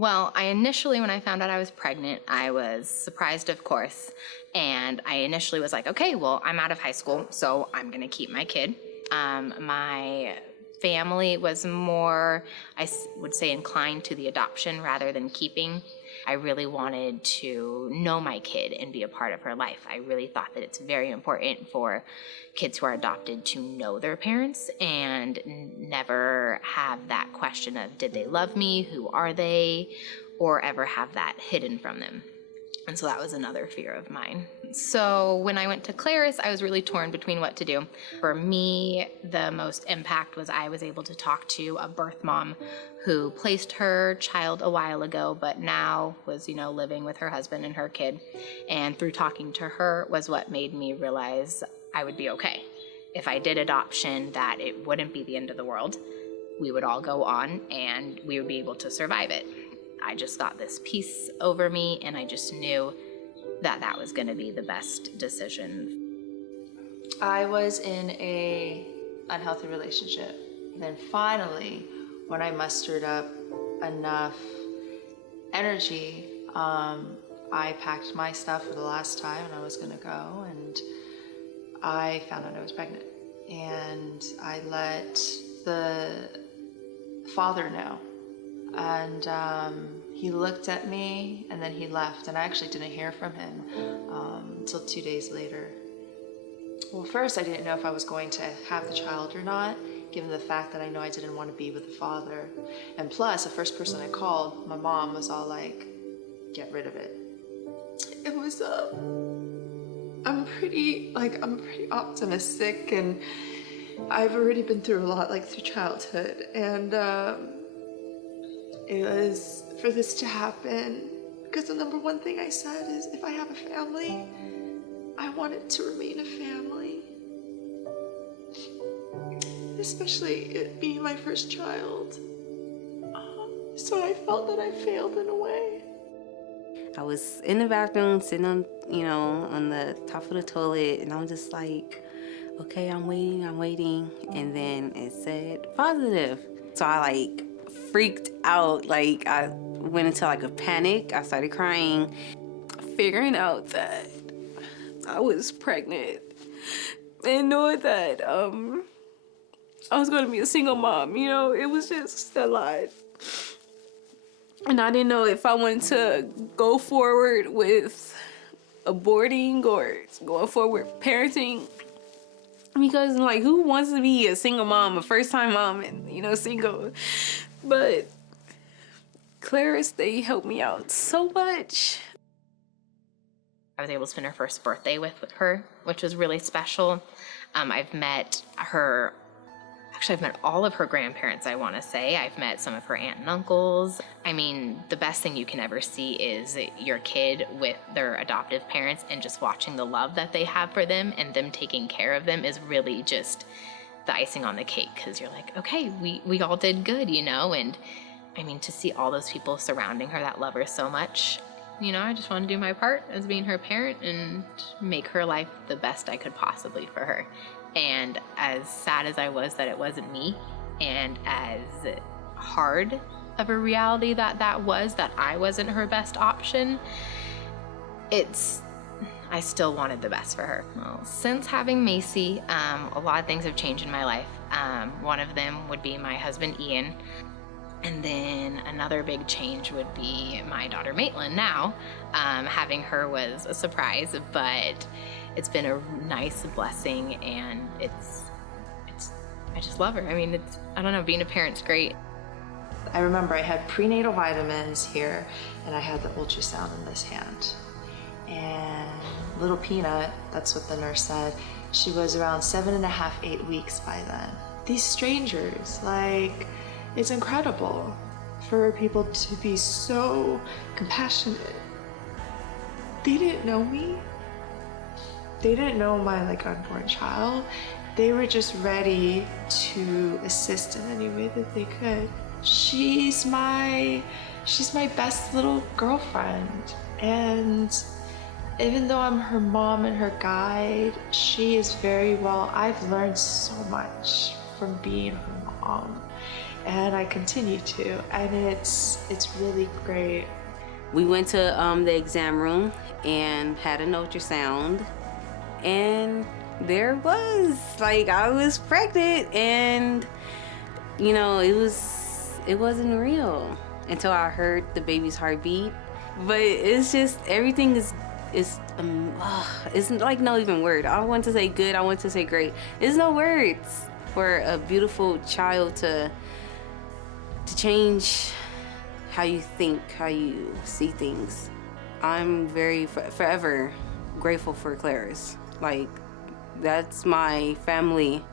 Well, I initially, when I found out I was pregnant, I was surprised, of course. And I initially was like, okay, well, I'm out of high school, so I'm going to keep my kid. My family was more, would say, inclined to the adoption rather than keeping. I really wanted to know my kid and be a part of her life. I really thought that it's very important for kids who are adopted to know their parents and never have that question of, did they love me? Who are they? Or ever have that hidden from them. And so that was another fear of mine. So when I went to Claris, I was really torn between what to do. For me, the most impact was I was able to talk to a birth mom who placed her child a while ago, but now was, living with her husband and her kid. And through talking to her was what made me realize I would be okay. If I did adoption, that it wouldn't be the end of the world. We would all go on and we would be able to survive it. I just got this peace over me, and I just knew that that was going to be the best decision. I was in a unhealthy relationship. And then finally, when I mustered up enough energy, I packed my stuff for the last time and I was going to go, and I found out I was pregnant. And I let the father know. And he looked at me and then he left, and I actually didn't hear from him until 2 days later. Well, first I didn't know if I was going to have the child or not, given the fact that I know I didn't want to be with the father. And plus, the first person I called, my mom, was all like, get rid of it. It was, I'm pretty optimistic, and I've already been through a lot, through childhood, and it was for this to happen, because the number one thing I said is, if I have a family, I want it to remain a family. Especially it being my first child. So I felt that I failed in a way. I was in the bathroom sitting on, on the top of the toilet, and I'm just like, okay, I'm waiting. And then it said positive. So I freaked out. I went into a panic. I started crying, figuring out that I was pregnant and knowing that I was going to be a single mom. It was just a lot. And I didn't know if I wanted to go forward with aborting or going forward parenting. Because, who wants to be a single mom, a first-time mom, and, single? But Claris, they helped me out so much. I was able to spend her first birthday with her, which was really special. I've met all of her grandparents, I want to say. I've met some of her aunt and uncles. I mean, the best thing you can ever see is your kid with their adoptive parents, and just watching the love that they have for them and them taking care of them is really just the icing on the cake, because you're like, okay, we all did good, and I mean, to see all those people surrounding her that love her so much, I just want to do my part as being her parent and make her life the best I could possibly for her. And as sad as I was that it wasn't me, and as hard of a reality that was, that I wasn't her best option, I still wanted the best for her. Well, since having Macy, a lot of things have changed in my life. One of them would be my husband, Ian. And then another big change would be my daughter, Maitland, now. Having her was a surprise, but it's been a nice blessing, and I just love her. I mean, I don't know, being a parent's great. I remember I had prenatal vitamins here, and I had the ultrasound in this hand. And little Peanut, that's what the nurse said, she was around 7.5, 8 weeks by then. These strangers, it's incredible for people to be so compassionate. They didn't know me. They didn't know my unborn child. They were just ready to assist in any way that they could. She's my best little girlfriend. And even though I'm her mom and her guide, I've learned so much from being her mom. and I continue to, and it's really great. We went to the exam room and had an ultrasound, and there was, like, I was pregnant, and you know, it wasn't real until I heard the baby's heartbeat. But it's just, everything is it's like no even word. I want to say good, I want to say great. There's no words for a beautiful child to change how you think, how you see things. I'm very forever grateful for Claris. Like, that's my family